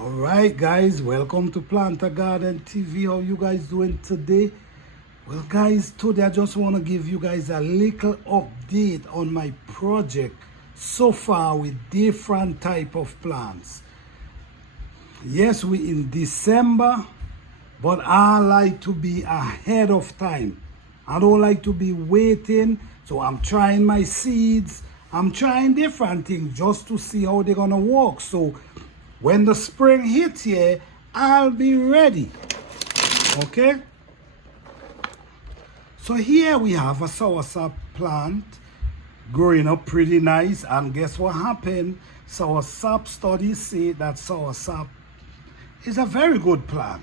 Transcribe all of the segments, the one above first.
All right, guys, welcome to Plant a Garden TV. How you guys doing today? Well, guys, today I just want to give you guys a little update on my project so far with different type of plants. Yes, we in December, but I like to be ahead of time. I don't like to be waiting, so I'm trying my seeds. I'm trying different things just to see how they're gonna work. So when the spring hits here, I'll be ready. Okay? So here we have a soursop plant growing up pretty nice. And guess what happened? Soursop studies say that soursop is a very good plant.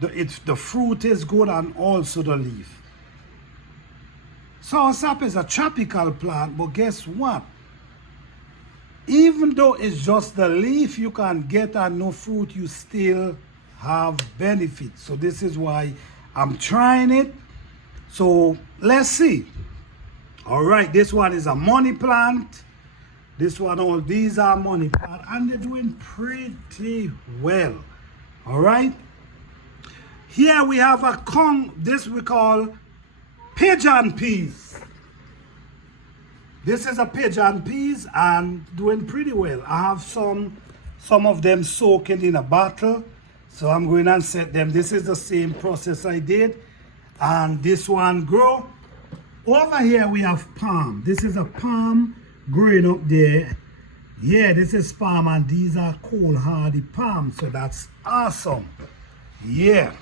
The fruit is good and also the leaf. Soursop is a tropical plant, but guess what? Even though it's just the leaf you can get and no fruit, you still have benefits. So this is why I'm trying it. So let's see. All right, this one is a money plant. This one, all these are money plant, and they're doing pretty well. All right. Here we have this we call pigeon peas. This is a pigeon peas and doing pretty well. I have some of them soaking in a bottle. So I'm going and set them. This is the same process I did. And this one grow. Over here we have palm. This is a palm growing up there. Yeah, this is palm and these are cold hardy palms. So that's awesome. Yeah.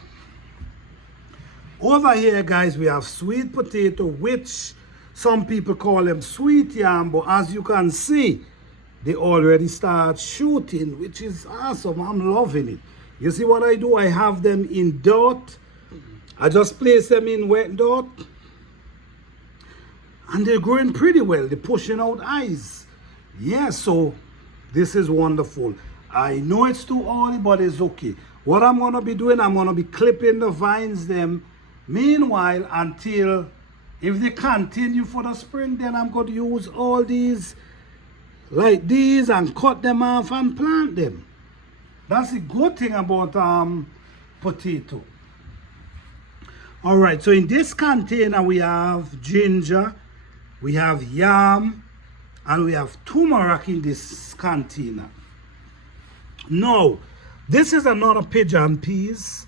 Over here, guys, we have sweet potato, which some people call them sweet yam, but as you can see, they already start shooting, which is awesome. I'm loving it. You see what I do? I have them in dirt. I just place them in wet dirt. And they're growing pretty well. They're pushing out eyes. Yeah, so this is wonderful. I know it's too early, but it's okay. What I'm going to be doing, I'm going to be clipping the vines them. Meanwhile, until if they continue for the spring, then I'm going to use all these like these and cut them off and plant them. That's the good thing about potato. All right, so in this container we have ginger, we have yam, and we have turmeric in this container. Now, this is another pigeon peas.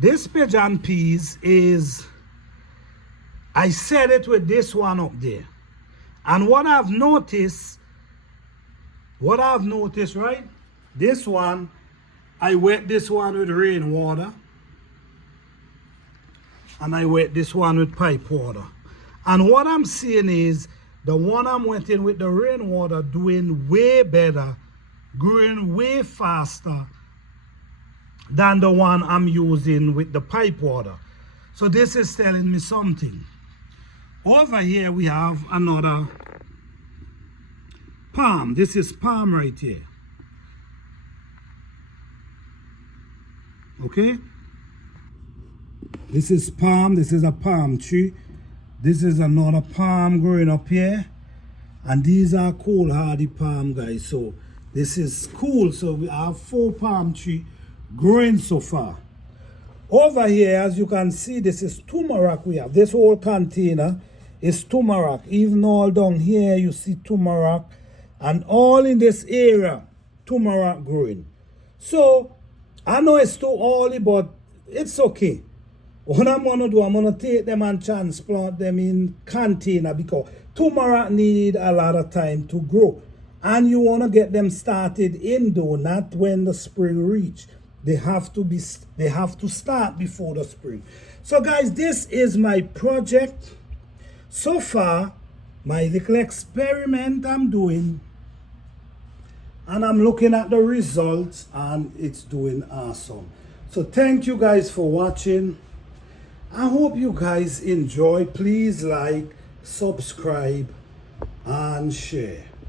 This pigeon peas is, I set it with this one up there. And what I've noticed, right? This one, I wet this one with rainwater. And I wet this one with pipe water. And what I'm seeing is, the one I'm wetting with the rainwater doing way better, growing way faster than the one I'm using with the pipe water. So this is telling me something. Over here we have another palm. This is palm right here. Okay? This is palm. This is a palm tree. This is another palm growing up here. And these are cold hardy palm, guys. So this is cool. So we have 4 palm trees growing so far. Over here, as you can see, this is turmeric we have. This whole container is turmeric. Even all down here, you see turmeric. And all in this area, turmeric growing. So, I know it's too early, but it's okay. What I'm going to do, I'm going to take them and transplant them in container because turmeric need a lot of time to grow. And you want to get them started indoor, not when the spring reach. They have to start before the spring. So guys, this is my project. So far, my little experiment I'm doing. And I'm looking at the results and it's doing awesome. So thank you guys for watching. I hope you guys enjoy. Please like, subscribe, and share.